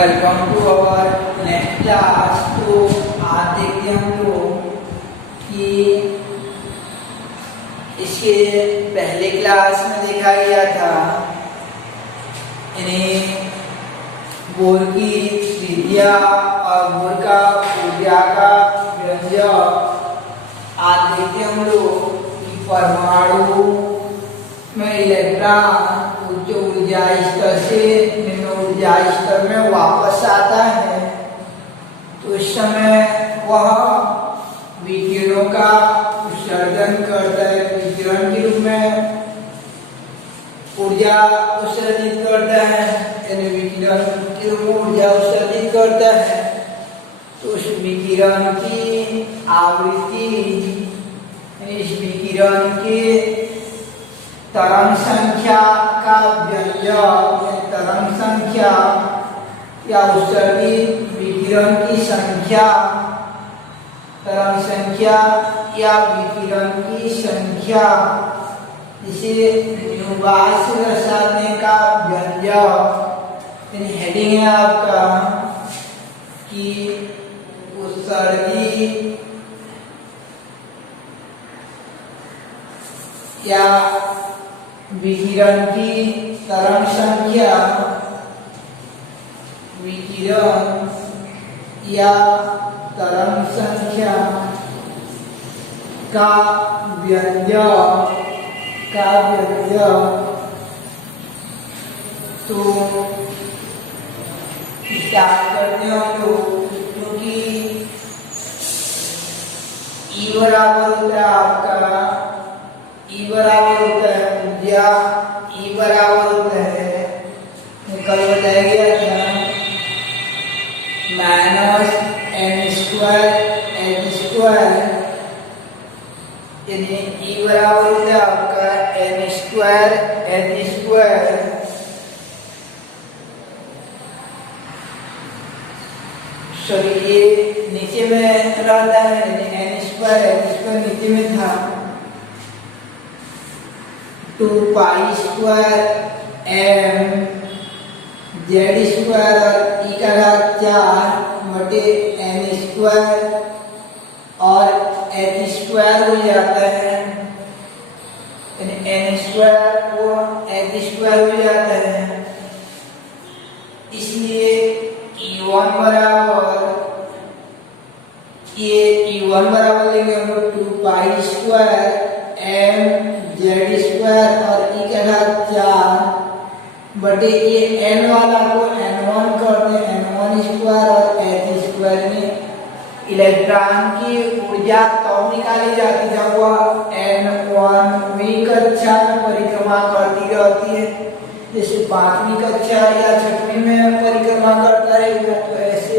Welcome to our next class. तो आज देखते हैं हम लोग कि इसके पहले क्लास में देखा गया था बोर की त्रिज्या और बोर का ऊर्जा का व्यंजक। आज देखते हैं हम लोग कि परमाणु में इलेक्ट्रॉन उच्च ऊर्जा स्तर से निम्न ऊर्जा स्तर में वापस आता है तो इस समय वह विकिरणों का उत्सर्जन करता है, विकिरण के रूप में ऊर्जा उत्सर्जित करता है, यानी विकिरण के रूप में ऊर्जा उत्सर्जित करता है। तो उस विकिरण की आवृत्ति, इस विकिरण के तरंग संख्या का व्यंजक, तरंग संख्या या उत्सर्जित विकिरण की संख्या, तरंग संख्या या विकिरण की संख्या, जिसे न्यूबास से दर्शाने का व्यंजक। हेडिंग है आपका कि उत्सर्जित या विकिरण की तरंग संख्या, विकिरण या तरंग संख्या का व्यंजक, तो स्टार्ट करते हैं हम लोग। क्योंकि ई बराबर होता है आपका, ई बराबर होता है ऊर्जा, ई बराबर होता है, कल बताया गया था, minus N square H square, यानी ई बराबर होता है आपका N square H square. Sorry, ये नीचे में रहता है, एन स्क्वायर एच स्क्वायर नीचे में था, 2 pi square M Z square और ई का घात 4 बटे एन स्क्वायर और एच स्क्वायर हो जाता है, एन स्क्वायर को एच स्क्वायर हो जाता है। इसलिए E1 बराबर, ये E1 बराबर लेंगे हम लोग 2 pi square M Z square और ई का घात 4 बटे ये एन वाला को n1 करते हैं, n1 स्क्वायर और एच स्क्वायर में इलेक्ट्रॉन की ऊर्जा तब निकाली जाती है जब वह n1वीं कक्षा में परिक्रमा करती रहती है। जैसे 5वीं कक्षा या 6वीं में परिक्रमा करता रहेगा, तो ऐसे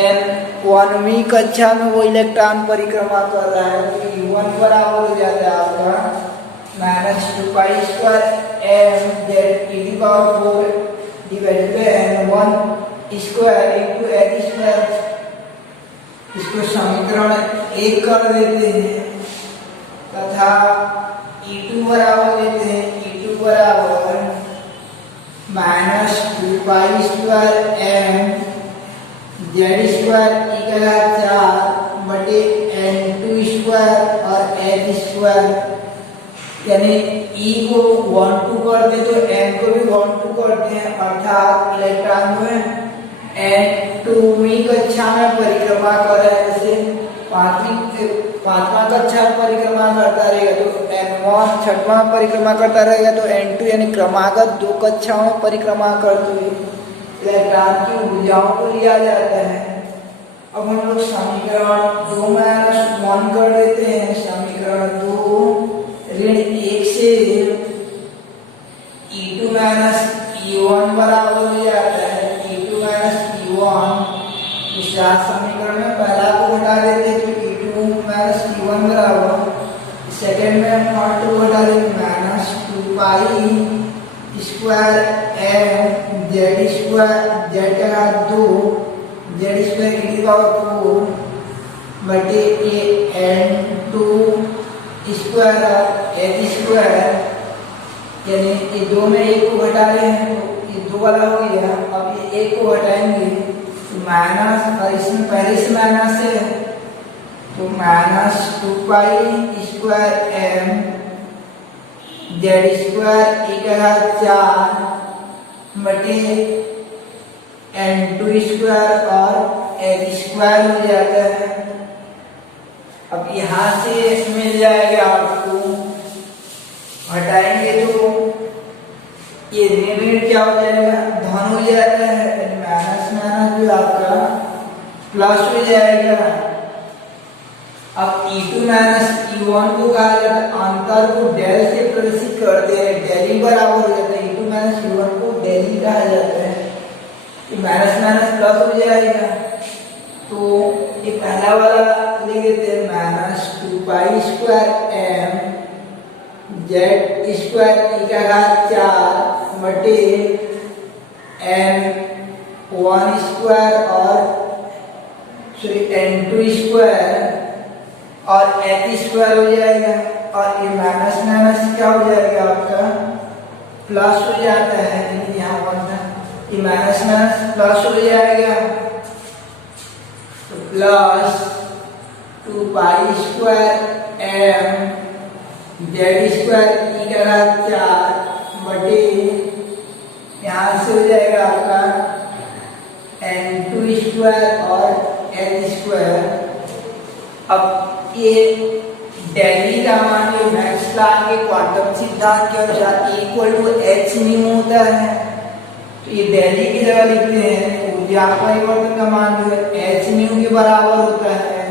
n1वीं कक्षा में वो इलेक्ट्रॉन परिक्रमा कर रहा है, तो E1 बराबर हो जाता है आपका -2 पाई स्क्वायर एम जेड ई की power 4 divided by n1 square into H square. इसको समीकरण 1 कर देते हैं तथा E2 बराबर लेते हैं, E2 बराबर -2 pi square M Z square e का घात 4 बटे n2 स्क्वायर और एच स्क्वायर, यानी E को 1 2 करते तो n को भी 1 2 करते हैं, अर्थात इलेक्ट्रॉन में n2वीं कक्षा में परिक्रमा कर रहा है। जैसे 5वां कक्षा में परिक्रमा करता रहेगा तो n1 6वां परिक्रमा करता रहेगा तो n2 यानी क्रमागत 2 कक्षाओं में परिक्रमा करते हुए इलेक्ट्रॉन की ऊर्जाओं को लिया जाता है। अब हम लोग समीकरण 2 में 1 कर देते हैं। समीकरण 2 ऋण 1 से E2 माइनस E1 बराबर हो जाता है, E2 माइनस E1। दूसरा समीकरण में पहला को घटा देते हैं तो E2 माइनस E1 बराबर, सेकेंड में और 2 घटा देते -2 pi square M Z square Z का घात 2 जेड स्क्वायर ई की पावर 4 बटे ये n2 स्क्वायर और एच स्क्वायर, यानी ये 2 में 1 को घटा रहे हैं तो ये 2 वाला हो गया। अब ये एक को हटाएंगे तो माइनस, और इसमें पहले से माइनस है तो minus 2 pi square M Z square एक घात 4 बटे n2 स्क्वायर और एच स्क्वायर हो जाता है। अब यहाँ से मिल जाएगा आपको, हटाएंगे तो ये ऋण क्या हो जाएगा, धन हो जाता है, माइनस माइनस जो आपका प्लस हो जाएगा। अब E2 माइनस E1 को कहा जाता है, अंतर को डेल से प्रदर्शित करते हैं, डेल बराबर हो जाता है, E2 माइनस E1 को डेल कहा जाता है। माइनस माइनस प्लस हो जाएगा तो ये पहला वाला लिख देते हैं, minus 2 pi square M Z square e का घात 4 बटे n1 स्क्वायर और सॉरी n2 स्क्वायर और h स्क्वायर हो जाएगा। और ये माइनस माइनस क्या हो जाएगा आपका, प्लस हो जाता है, यहाँ बनता है कि माइनस माइनस प्लस हो जाएगा तो plus 2 pi square M Z square e का घात 4 बटे यहाँ से हो जाएगा आपका n2 स्क्वायर और h स्क्वायर। अब ये डेली का मान लो मैक्स प्लैंक के क्वांटम सिद्धांत के अनुसार इक्वल टू h न्यू होता है, तो ये डेली की जगह लिखते हैं, ऊर्जा परिवर्तन का मान जो है h न्यू के बराबर होता है।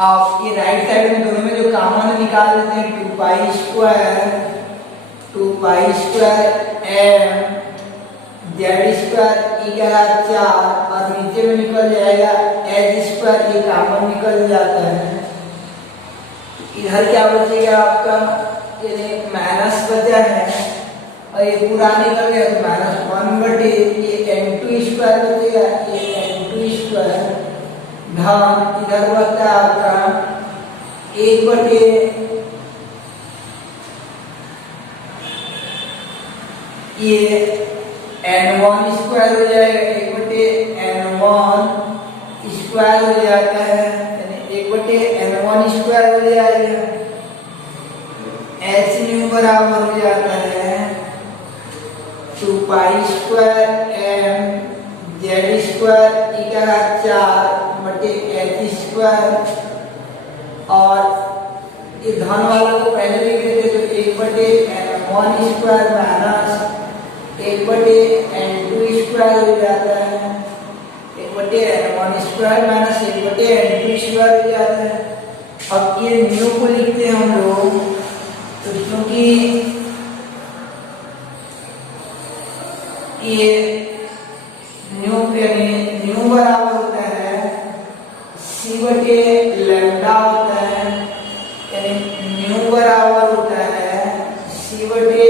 आप ये राइट साइड में दोनों में जो कॉमन निकाल देते हैं, 2 pi square M Z square e का घात 4 और नीचे में निकल जाएगा h स्क्वायर, ये कॉमन निकल जाता है। इधर क्या बचेगा आपका, ये माइनस बचा है और ये पूरा निकल गया तो माइनस 1 बटे ये n2 स्क्वायर बचेगा, ये n2 स्क्वायर धन इधर बचता है आपका 1 बटे ये n1 स्क्वायर हो जाएगा, 1 बटे n1 स्क्वायर हो जाता है, यानी 1 बटे n1 स्क्वायर हो जाएगा। h न्यू बराबर हो जाता है 2 pi square M Z square e का घात 4 बटे h स्क्वायर, और ये धन वाला को पहले लिख देते तो 1 बटे n1 स्क्वायर माइनस 1 बटे n2 स्क्वायर हो जाता है, 1 बटे n1 स्क्वायर माइनस 1 बटे n2 स्क्वायर हो जाता है। अब ये न्यू को लिखते हैं हम लोग, तो क्योंकि ये न्यू बराबर होता है c बटे लैम्डा होता है, यानी न्यू बराबर होता है c बटे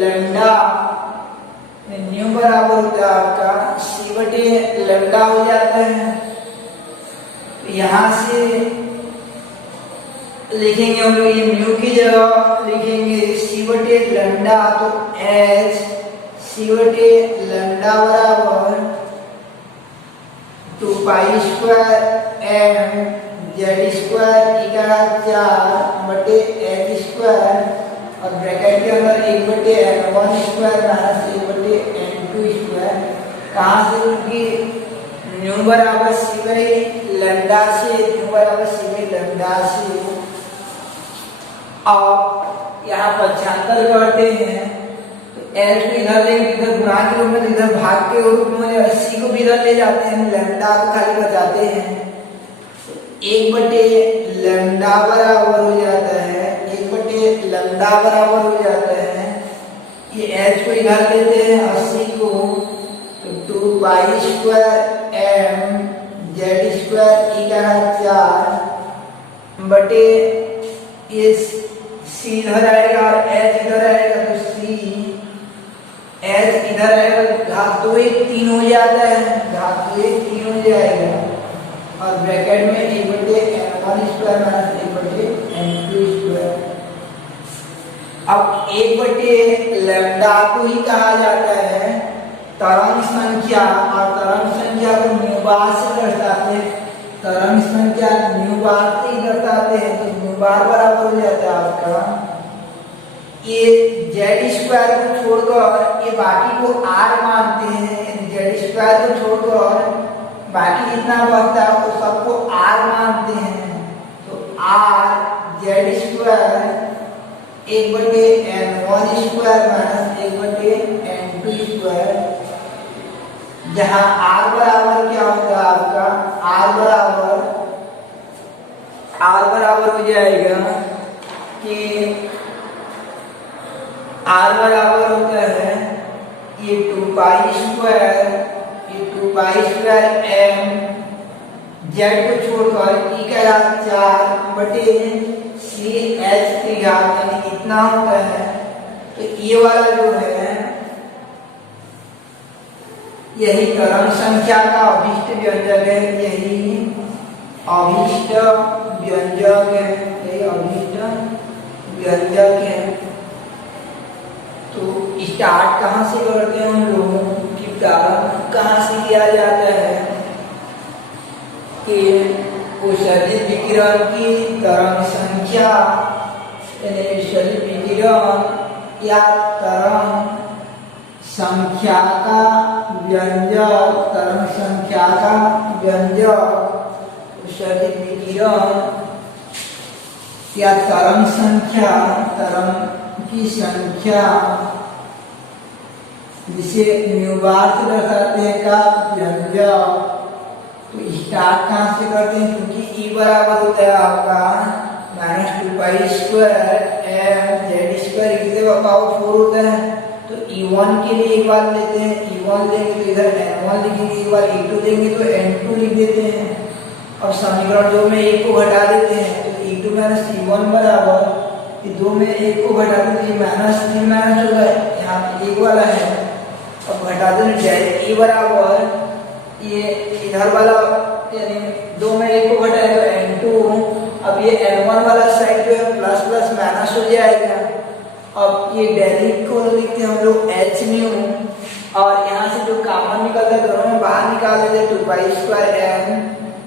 लैम्डा, न्यू बराबर होता है आपका c बटे लैम्डा हो जाता है। तो यहाँ से लिखेंगे हम लोग, ये न्यू की जगह लिखेंगे c बटे लैम्डा, तो h c बटे लैम्डा बराबर 2 pi square M Z square e का घात 4 बटे h स्क्वायर और ब्रैकेट के अंदर 1 बटे n1 स्क्वायर माइनस 1 बटे n2 स्क्वायर। कहाँ से, क्योंकि न्यू बराबर c बाई लैम्डा से, न्यू बराबर c बाई लैम्डा से। अब यहाँ पक्षांतर करते हैं तो l को इधर लेंगे, इधर गुणा के रूप में, इधर भाग के रूप में, c को भी इधर ले जाते हैं, लैम्डा को खाली बचाते हैं, 1 बटे लैम्डा बराबर हो जाता है, 1 बटे लैम्डा बराबर हो जाता है। ये h को इधर लेते हैं और c को, तो 2 pi square M Z square e का घात 4 बटे ये c इधर आएगा और h इधर आएगा, तो c h इधर आएगा, घात 2 1 3 हो जाता है, घात 2 1 3 हो जाएगा और ब्रैकेट में 1 बटे n1 स्क्वायर माइनस 1 बटे n2 स्क्वायर। अब 1 बटे लैम्डा को ही कहा जाता है तरंग संख्या और तरंग संख्या को न्यू बार से दर्शाते हैं। तरंग संख्या न्यू बार से ही दर्शाते हैं, तो न्यू बार बराबर हो जाता है आपका ये जेड स्क्वायर को छोड़कर ये बाकी को आर मानते हैं। जेड स्क्वायर को छोड़कर बाकी जितना बचता है वो सबको आर मानते हैं। तो are Z square 1/n1 square minus 1/n2 square, जहां आर बराबर क्या होता है आपका आर बराबर हो जाएगा कि आर बराबर होता है ये 2 स्क्वायर m जेड को छोड़कर e का घात 4 बटे CH घात यानी इतना होता है। तो ये वाला जो है यही तरंग संख्या का अभिष्ट व्यंजक है, यही अभिष्ट व्यंजक है। तो स्टार्ट कहाँ से करते हैं हम लोग कि प्रारंभ कहाँ से किया जाता है कि उत्सर्जित विकिरण की तरंग संख्या यानी उत्सर्जित विकिरण या तरंग संख्या का व्यंजक उत्सर्जित विकिरण या तरंग की संख्या जिसे न्यू बार से दर्शाते हैं का व्यंजक। तो स्टार्ट कहाँ से करते हैं क्योंकि ई बराबर होता है आपका -2 square m Z square e to the power 4 होता है। तो e1 के लिए एक बार लेते हैं, e1 लेंगे तो इधर n1 लिखेंगे, एक बार e2 लेंगे तो n2 लिख देते हैं। और समीकरण 2 में 1 को घटा देते हैं तो e2 माइनस e1 बराबर 2 में 1 को घटा देते हैं -3 माइनस होगा, यहाँ पे 1 वाला है। अब घटा देने जाए e बराबर ये इधर वाला यानी 2 में 1 को घटाएगा n2। अब ये n1 वाला साइड जो है प्लस प्लस माइनस हो जाएगा। अब ये डेरिवेटिव को लिखते हैं हम लोग h न्यू, और यहाँ से जो कॉमन निकलता है दोनों में बाहर निकाल देते हैं 2 स्क्वायर m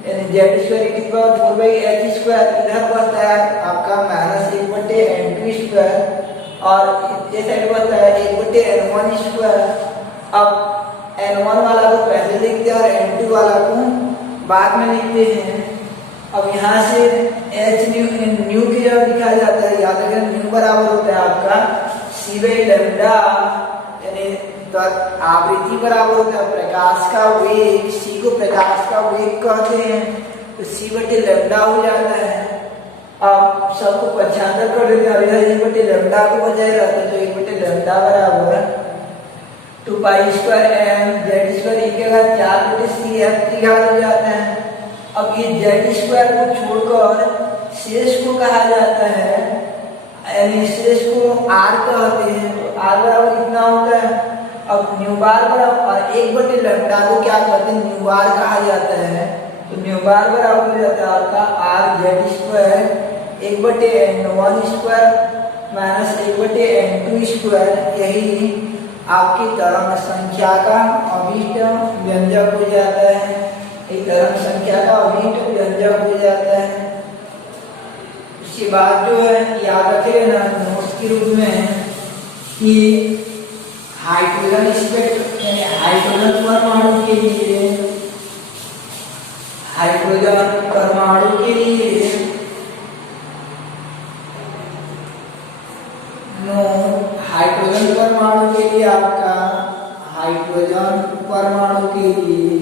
यानी जेड स्क्वायर की पावर 4/h स्क्वायर, इधर बचता है आपका -1/n2 स्क्वायर और ये साइड बचता है 1/n1 स्क्वायर। अब n1 वाला को पहले लिखते हैं और n2 वाला को बाद में लिखते हैं। अब यहाँ से h न्यू की जगह लिखा जाता है, याद रखें न्यू बराबर होता है आपका c/लैम्डा यानी तो आवृत्ति बराबर होता है प्रकाश का वेग, c को प्रकाश का वेग कहते हैं, तो c/लैम्डा हो जाता है। अब सबको 75 कर देते हैं, इधर 1/लैम्डा को बजाय रहता है तो 1/लैम्डा बराबर 2 square m Z square e के घात 4/CF घात हो जाता है। अब ये जेड स्क्वायर को छोड़कर शेष को कहा जाता है यानी शेष को r कहते हैं, तो r बराबर कितना होता है। अब न्यू बार बराबर और 1/लैम्डा को क्या कहते हैं न्यू बार कहा जाता है, तो न्यू बार बराबर हो जाता है आपका r Z square 1/n1 square minus 1/n2 square, यही आपकी तरंग संख्या का अभिष्ट व्यंजक हो जाता है। एक तरंग संख्या का अभिष्ट व्यंजक हो जाता है। उसके बाद जो है याद रखे ना नोट्स के रूप में कि हाइड्रोजन स्पेक्ट्रम यानी हाइड्रोजन परमाणु के लिए हाइड्रोजन परमाणु के लिए आपका हाइड्रोजन परमाणु के लिए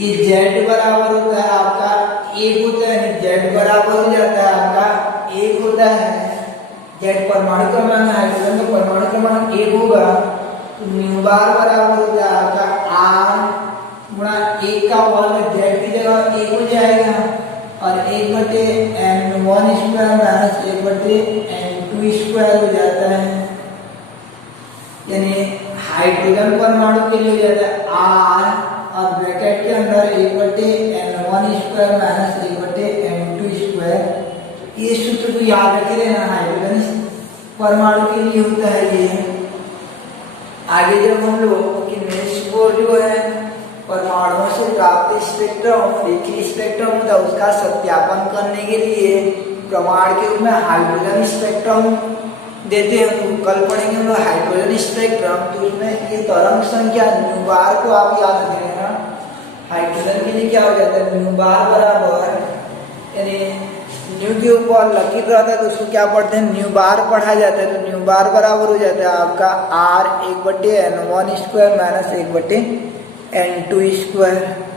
ये Z बराबर होता है आपका 1 होता है, Z बराबर हो जाता है आपका 1 होता है। Z परमाणु क्रमांक हाइड्रोजन का परमाणु क्रमांक 1 होगा तो न्यू बार बराबर हो जाएगा R गुणा 1 का वर्ग Z की जगह 1 हो जाएगा और 1/n1 square minus 1/n2 square हो जाता है। यानी हाइड्रोजन परमाणु के लिए हो जाता है R और ब्रैकेट के अंदर 1/n1 square minus 1/n2 square. ये सूत्र को याद रखे रहना, हाइड्रोजन परमाणु के लिए होता है ये। आगे जब हम लोग कि नेक्स्ट बोर जो है परमाणुओं से प्राप्त स्पेक्ट्रम रेखीय स्पेक्ट्रम था उसका सत्यापन करने के लिए प्रमाण के रूप में हाइड्रोजन स्पेक्ट्रम देते हैं। तो कल पढ़ेंगे हम लोग हाइड्रोजन स्पेक्ट्रम, तो उसमें ये तरंग संख्या न्यू बार को आप याद रखेंगे ना। हाइड्रोजन के लिए क्या हो जाता है, न्यू बार बराबर यानी न्यू के ऊपर लकीर रहता है तो उसको क्या पढ़ते हैं, न्यू बार पढ़ा जाता है। तो न्यू बार बराबर हो जाता है आपका R1/N1² - 1/N2²।